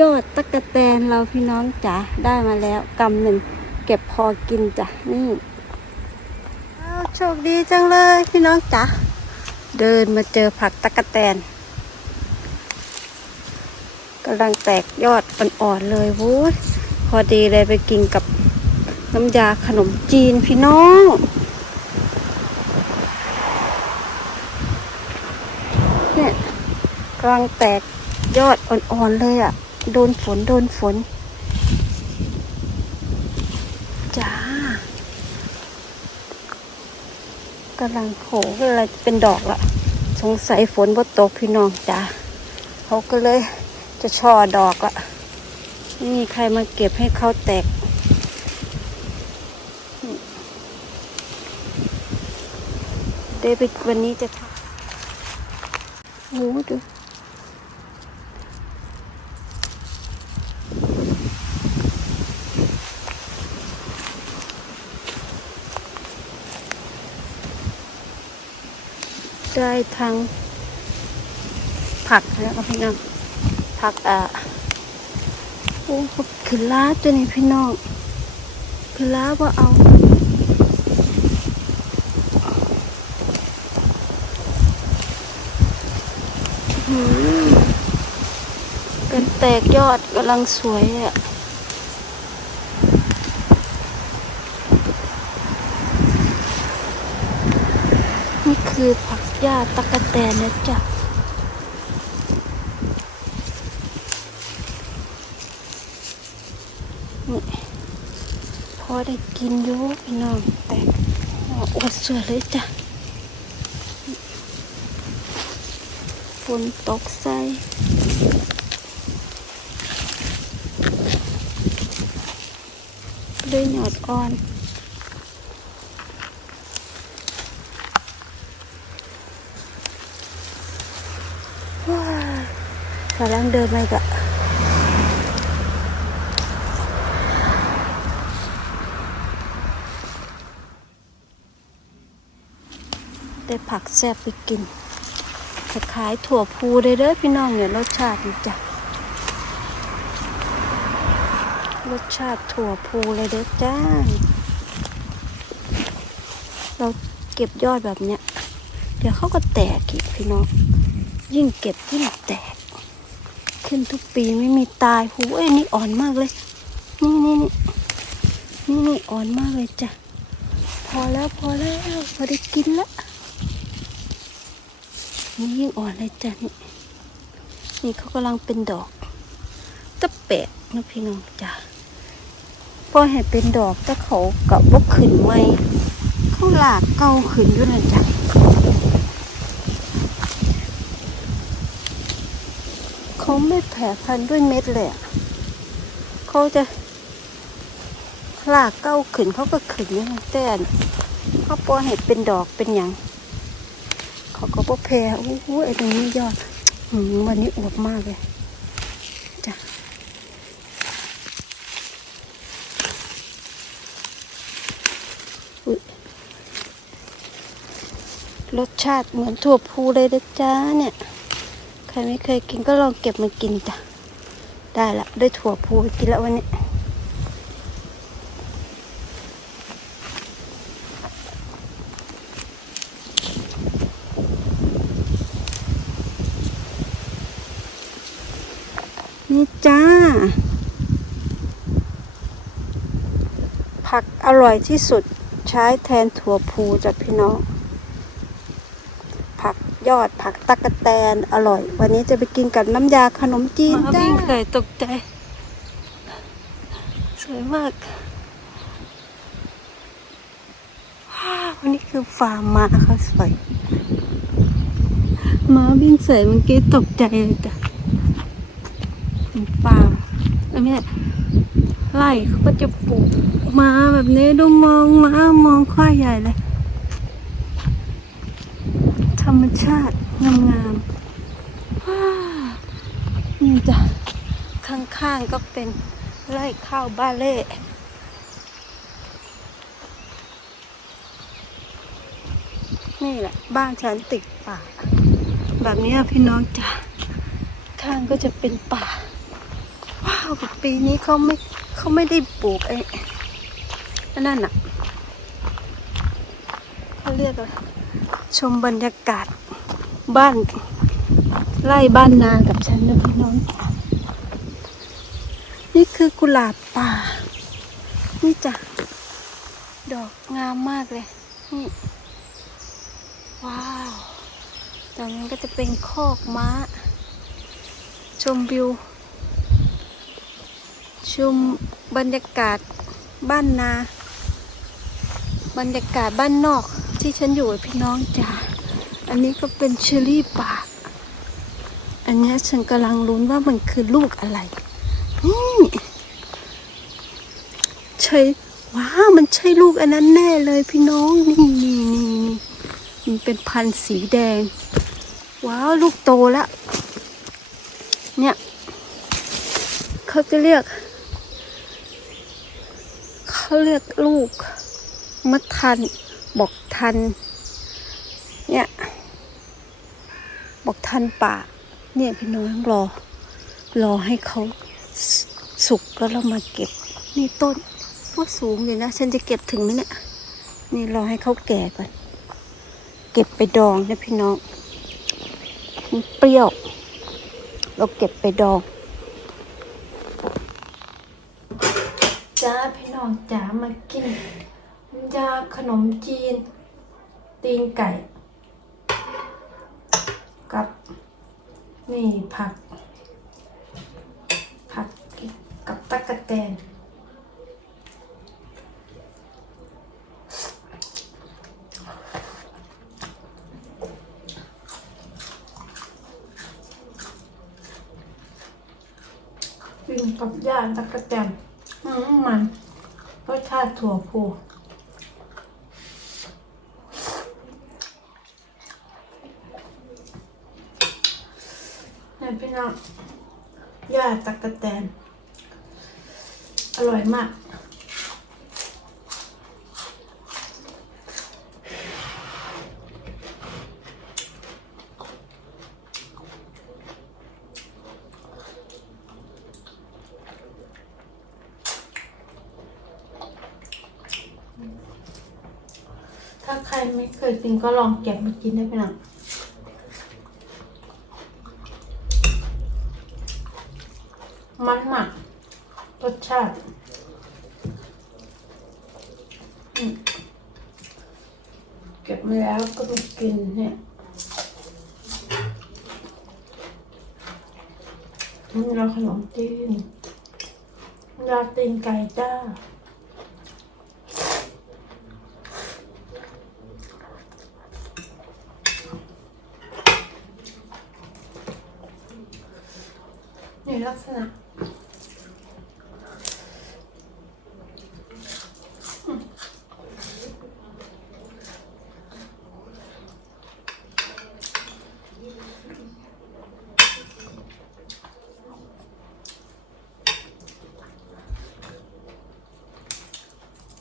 ยอดตะกะแตนเราพี่น้องจ๋าได้มาแล้วกำหนึ่งเก็บพอกินจ้ะนี่โชคดีจังเลยพี่น้องจ๋าเดินมาเจอผักตะกะแตนกำลังแตกยอดอ่อนๆเลยโว้พอดีเลยไปกินกับน้ำยาขนมจีนพี่น้องเนี่ยกำลังแตกยอดอ่อนๆเลยอะ่ะ โดนฝน โดนฝน จ้ากำลังโหกำลังจะเป็นดอกละสงสัยฝนบ่ตกพี่น้องจ้าเขาก็เลยจะช่อดอกละไม่มีใครมาเก็บให้เขาแตกเดวิดวันนี้จะทำโอ้ดู ได้ทั้งผักนะครับพี่น้องผักอะโอ้ขึ้นล้าตัวนี้พี่น้องขึ้นล้าว่าเอาหืมเป็นแตกยอดกำลังสวยอะนี่คือผัก หญ้าตะกะแตนนะจ๊ะนี่พอได้กินอยู่พี่น้องแต่อวดสวยเลยจ้ะฝนตกใส่เลยหยอดอ่อน ว้าย กำลังเดินไปกะได้ผักแซ่บไปกินจะขายถั่วพูได้เด้อพี่น้องเนี่ยรสชาตินี่จ้ะรสชาติถั่วพูเลยเด้อจ้า เราเก็บยอดแบบเนี้ย เดี๋ยวเขาก็แตกอีกพี่น้อง ยิ่งเก็บยิ่งแตก ขึ้นทุกปีไม่มีตายหูเอ้ยนี่อ่อนมากเลย นี่นี่นี่นี่นี่อ่อนมากเลยจ้ะ พอแล้วพอแล้วพอได้กินละนี่ยิ่งอ่อนเลยจ้ะนี่นี่เขากำลังเป็นดอกตะแปะนะพี่น้องจ้ะพอให้เป็นดอกต่เขากับว่าขึ้นไหมเขาหลากเกาขึ้นอยู่นะจ้ะ เขาไม่แผ่พันธุ์ด้วยเม็ดเลยอะเขาจะลากเก้าขึ้นเขาก็ขึ้นย่างแต่เขาปล่อยให้เป็นดอกเป็นอย่างเขาก็บ่แผ่โอ้โหไอ้ตรงนี้ยอดวันนี้อวบมากเลยจ้ะรสชาติเหมือนถั่วพูเลยนะจ้าเนี่ย รไม่เคยกินก็ลองเก็บมากินจ้ะ ได้ละได้ถั่วพูกินแล้ววันนี้นี่จ้า ผักอร่อยที่สุดใช้แทนถั่วพูจ้ะพี่น้อง ยอดผักตะกะแตนอร่อย วันนี้จะไปกินกับน้ำยาขนมจีนจ้าวิ่งเคยตกใจ สวยมากว้าววันนี้คือฟาร์มมาเขาสวยมาวิ่งใส่เมื่อกี้ตกใจเลยจ้ะเป็นฟาร์มอันนี้ไล่เขาก็จะปลูกมาแบบนี้ดูมองมามองควายใหญ่เลย รรมชาติงามๆว้านี่จ้ะข้างๆก็เป็นไร่ข้าวบ้าเล่นี่แหละ บ้านฉันติดป่า แบบนี้พี่น้องจ้ะข้างก็จะเป็นป่าวกับปีนี้เขาไม่เขาไม่ได้ปลูกไอ้นั่นอะเขาเรียกอะไร ชมบรรยากาศบ้านไล่บ้านนากับฉันนะพี่น้อง นี่คือกุหลาบป่า นี่จ้ะ ดอกงามมากเลย นี่ ว้าวตรงนั้นก็จะเป็นคอกม้า ชมวิว ชมบรรยากาศบ้านนา บรรยากาศบ้านนอก ที่ฉันอยู่กับพี่น้องจ้ะอันนี้ก็เป็นเชอรี่ป่าอันนี้ฉันกำลังลุ้นว่ามันคือลูกอะไรนี่ใช่ว้าวมันใช่ลูกอันนั้นแน่เลยพี่น้องนี่นี่นี่นี่มันเป็นพันธุ์สีแดง ว้าวลูกโตแล้วเนี่ยเขาจะเรียกเขาเรียกลูกมัทัน บอกทัน เนี่ย บอกทันป่า เนี่ยพี่น้องรอ รอให้เขาสุกแล้วเรามาเก็บ นี่ต้นว่าสูงอยู่นะ ฉันจะเก็บถึงไหมเนี่ย นี่รอให้เขาแก่ก่อน เก็บไปดองนะพี่น้องเปรี้ยว เราเก็บไปดอง จ้าพี่น้องจ๋ามากิน ยาขนมจีน ตีนไก่ กับนี่ผัก ผักกับตะกะแตนกินกับย่างตะกะแตนอืมมันรสชาติถั่วพู นี่พี่น้องย่าตะกะแตน อร่อยมากถ้าใครไม่เคยกินก็ลองเก็บมากินได้พี่น้องมันมากรสชาติอืม เก็บมาแล้วก็มากินเนี่ยนี่เราขนมจีนยาตีนไก่จ้าในลักษณะอืม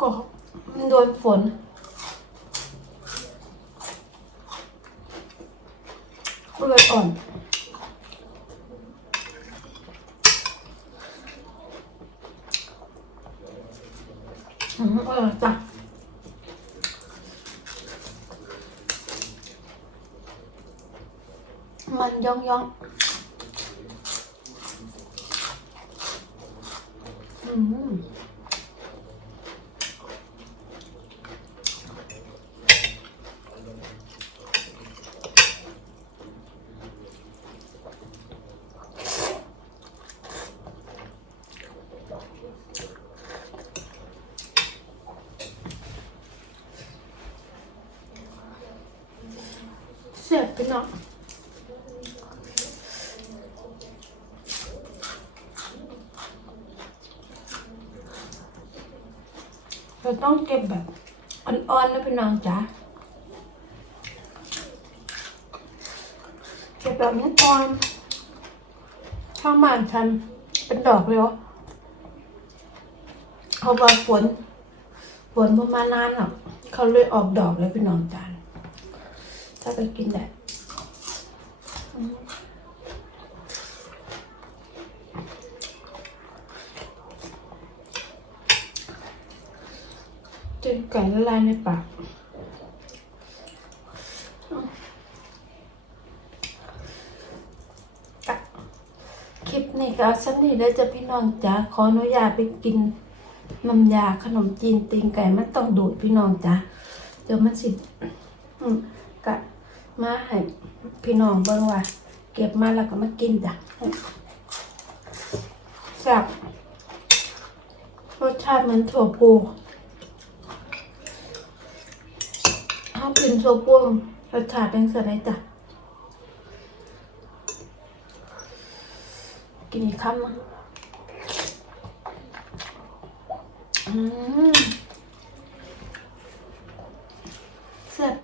ก็มัน โดนฝน ก็เลยอ่อนอืมอร่อยจ้ะมันย่องย่องอืม เนาะเราต้องเก็บแบบอ่อนๆนะพี่น้องจ๋าเก็บแบบนี้อ่อนข้างบ้านฉันเป็นดอกเลยวะเขาบอฝนฝนประมาณนานหรอกเขาเลยออกดอกเลยพี่น้องจ๋า ถ้าไปกินแบบจนไก่ละลายในปากคลิปนี้ก็เอาชั้นนี่แล้วจะพี่น้องจ๋าขออนุญาตไปกินน้ำยาขนมจีนตีนไก่มันต้องดูดพี่น้องจ๋าเดี๋ยวมันสิกะ มาให้พี่น้องเบิ่งว่า เก็บมาแล้วก็มากินจ้ะแซ่บรสชาติเหมือนถั่วปูถ้ากินถั่วปูรสชาติเป็นสัไงจ้ะกินอีกคำอืม